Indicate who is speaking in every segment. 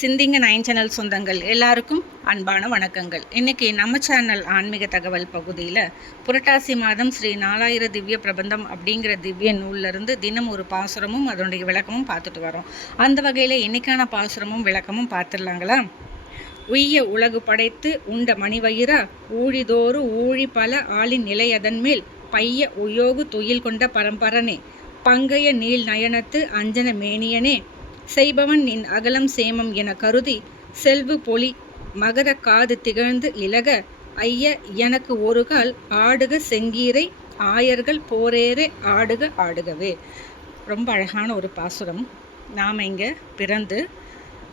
Speaker 1: சிந்திங்க nine channel சொந்தங்கள் எல்லாருக்கும் அன்பான வணக்கங்கள். இன்னைக்கு நம்ம சேனல் ஆன்மீக தகவல் பகுதியில் புரட்டாசி மாதம் ஸ்ரீ நாலாயிர திவ்ய பிரபந்தம் அப்படிங்கிற திவ்ய நூல்லேருந்து தினம் ஒரு பாசுரமும் அதனுடைய விளக்கமும் பார்த்துட்டு வரோம். அந்த வகையில் இன்னைக்கான பாசுரமும் விளக்கமும் பார்த்துடலாங்களா? உய்ய உலகு படைத்து உண்ட மணிவயிரா ஊழிதோறு ஊழி பல ஆளின் நிலையதன் மேல் பைய உயோகு துயில் கொண்ட பரம்பரனே பங்கைய நீள் நயனத்து அஞ்சன மேனியனே செய்பவன் நின் அகலம் சேமம் என கருதி செல்வு பொலி மகர காது திகழ்ந்து இலக ஐய எனக்கு ஒரு கால் ஆடுக செங்கீரை ஆயர்கள் போரேரே ஆடுக ஆடுகவே. ரொம்ப அழகான ஒரு பாசுரம். நாம் இங்கே பிறந்து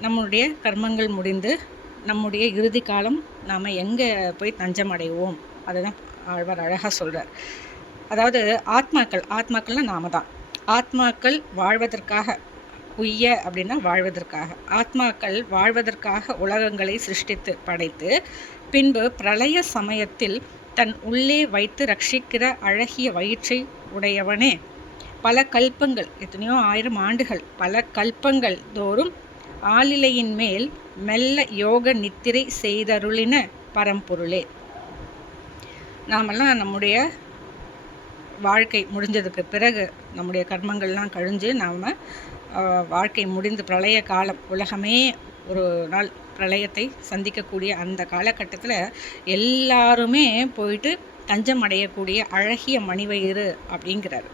Speaker 1: நம்முடைய கர்மங்கள் முடிந்து நம்முடைய இறுதி காலம் நாம் எங்கே போய் தஞ்சம் அடைவோம்? அதுதான் ஆழ்வார் அழகாக சொல்கிறார் அதாவது ஆத்மாக்கள் ஆத்மாக்கள்னால் நாம தான். ஆத்மாக்கள் வாழ்வதற்காக உய்ய அப்படின்னா வாழ்வதற்காக. ஆத்மாக்கள் வாழ்வதற்காக உலகங்களை சிருஷ்டித்து படைத்து பின்பு பிரளய சமயத்தில் தன் உள்ளே வைத்து ரட்சிக்கிற அழகிய வயிற்றை உடையவனே. பல கல்பங்கள் எத்தனையோ ஆயிரம் ஆண்டுகள் பல கல்பங்கள் தோறும் ஆளிலையின் மேல் மெல்ல யோக நித்திரை செய்தருளின பரம்பொருளே. நாமெல்லாம் நம்முடைய வாழ்க்கை முடிஞ்சதுக்கு பிறகு நம்முடைய கர்மங்கள்லாம் கழிஞ்சு நாம் வாழ்க்கை முடிந்து பிரளய காலம் உலகமே ஒரு நாள் பிரளயத்தை சந்திக்கக்கூடிய அந்த காலகட்டத்தில் எல்லாருமே போயிட்டு தஞ்சம் அடையக்கூடிய அழகிய மணிவயிறு அப்படிங்கிறார்.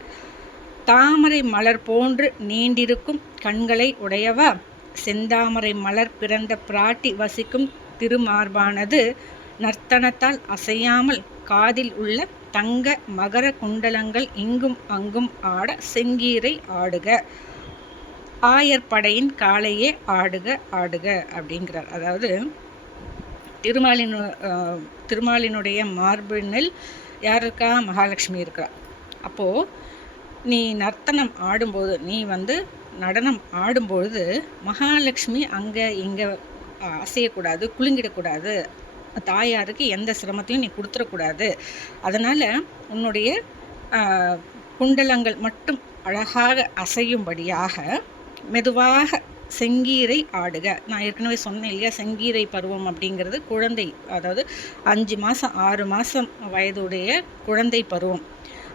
Speaker 1: தாமரை மலர் போன்று நீண்டிருக்கும் கண்களை உடையவா? செந்தாமரை மலர் பிறந்த பிராட்டி வசிக்கும் திருமார்பானது நர்த்தனத்தால் அசையாமல் காதில் உள்ள தங்க மகர குண்டலங்கள் இங்கும் அங்கும் ஆட செங்கீரை ஆடுக. ஆயர்படையின் காலையே ஆடுக ஆடுக அப்படிங்கிறார். அதாவது திருமாலின் திருமாலினுடைய மார்பினில் யார் இருக்கா? மகாலட்சுமி இருக்கா. அப்போது நீ நர்த்தனம் ஆடும்போது நீ வந்து நடனம் ஆடும்பொழுது மகாலட்சுமி அங்கே இங்கே அசையக்கூடாது குலுங்கிடக்கூடாது. தாயாருக்கு எந்த சிரமத்தையும் நீ கொடுத்துடக்கூடாது. அதனால் உன்னுடைய குண்டலங்கள் மட்டும் அழகாக அசையும்படியாக மெதுவாக செங்கீரை ஆடுக. நான் ஏற்கனவே சொன்னேன் இல்லையா செங்கீரை பருவம் அப்படிங்கிறது குழந்தை அதாவது அஞ்சு மாதம் ஆறு மாதம் வயதுடைய குழந்தை பருவம்.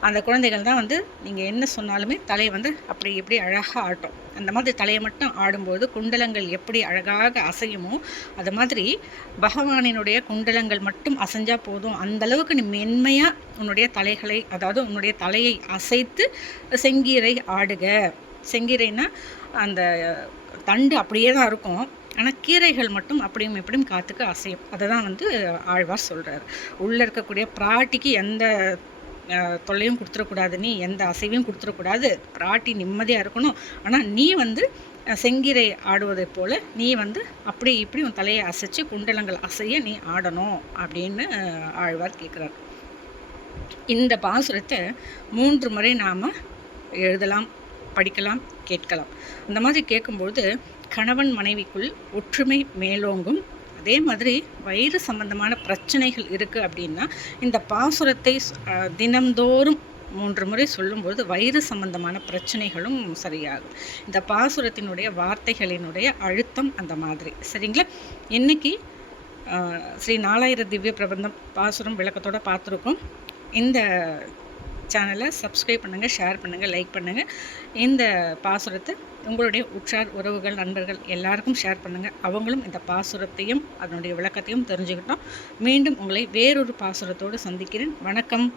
Speaker 1: அந்த குழந்தைகள் தான் வந்து நீங்கள் என்ன சொன்னாலுமே தலையை வந்து அப்படி எப்படி அழகாக ஆட்டும். அந்த மாதிரி தலையை மட்டும் ஆடும்போது குண்டலங்கள் எப்படி அழகாக அசையுமோ அது மாதிரி பகவானினுடைய குண்டலங்கள் மட்டும் அசைஞ்சால் போதும். அந்தளவுக்கு நீ மென்மையாக உன்னுடைய தலைகளை அதாவது உன்னுடைய தலையை அசைத்து செங்கீரை ஆடுக. செங்கீரைனா அந்த தண்டு அப்படியே தான் இருக்கும். ஆனால் கீரைகள் மட்டும் அப்படியும் எப்படியும் காற்றுக்கு அசையும். அதை தான் வந்து ஆழ்வார் சொல்கிறார் உள்ளே இருக்கக்கூடிய பிராட்டிக்கு எந்த தொல்லையும் கொடுத்துடக்கூடாது. நீ எந்த அசைவையும் கொடுத்துடக்கூடாது. பிராட்டி நிம்மதியாக இருக்கணும். ஆனால் நீ வந்து செங்கீரை ஆடுவதைப் போல் நீ வந்து அப்படி இப்படி உன் தலையை அசைச்சு குண்டலங்கள் அசைய நீ ஆடணும் அப்படின்னு ஆழ்வார் கேட்குறார் இந்த பாசுரத்தை மூன்று முறை நாம் எழுதலாம். படிக்கலாம் கேட்கலாம். அந்த மாதிரி கேட்கும்பொழுது கணவன் மனைவிக்குள் ஒற்றுமை மேலோங்கும். அதே மாதிரி வயிறு சம்பந்தமான பிரச்சனைகள் இருக்குது அப்படின்னா இந்த பாசுரத்தை தினந்தோறும் மூன்று முறை சொல்லும்போது வயிறு சம்பந்தமான பிரச்சனைகளும் சரியாகும். இந்த பாசுரத்தினுடைய வார்த்தைகளினுடைய அழுத்தம் அந்த மாதிரி. சரிங்களா? இன்னைக்கு ஸ்ரீ நாலாயிர திவ்ய பிரபந்தம் பாசுரம் விளக்கத்தோடு பார்த்துருக்கோம். இந்த சேனலை சப்ஸ்கிரைப் பண்ணுங்கள் ஷேர் பண்ணுங்கள் லைக் பண்ணுங்கள் இந்த பாசுரத்தை உங்களுடைய உற்றார் உறவுகள் நண்பர்கள் எல்லாருக்கும் ஷேர் பண்ணுங்கள் அவங்களும் இந்த பாசுரத்தையும் அதனுடைய விளக்கத்தையும் தெரிஞ்சுக்கிட்டோம். மீண்டும் உங்களை வேறொரு பாசுரத்தோடு சந்திக்கிறேன். வணக்கம்.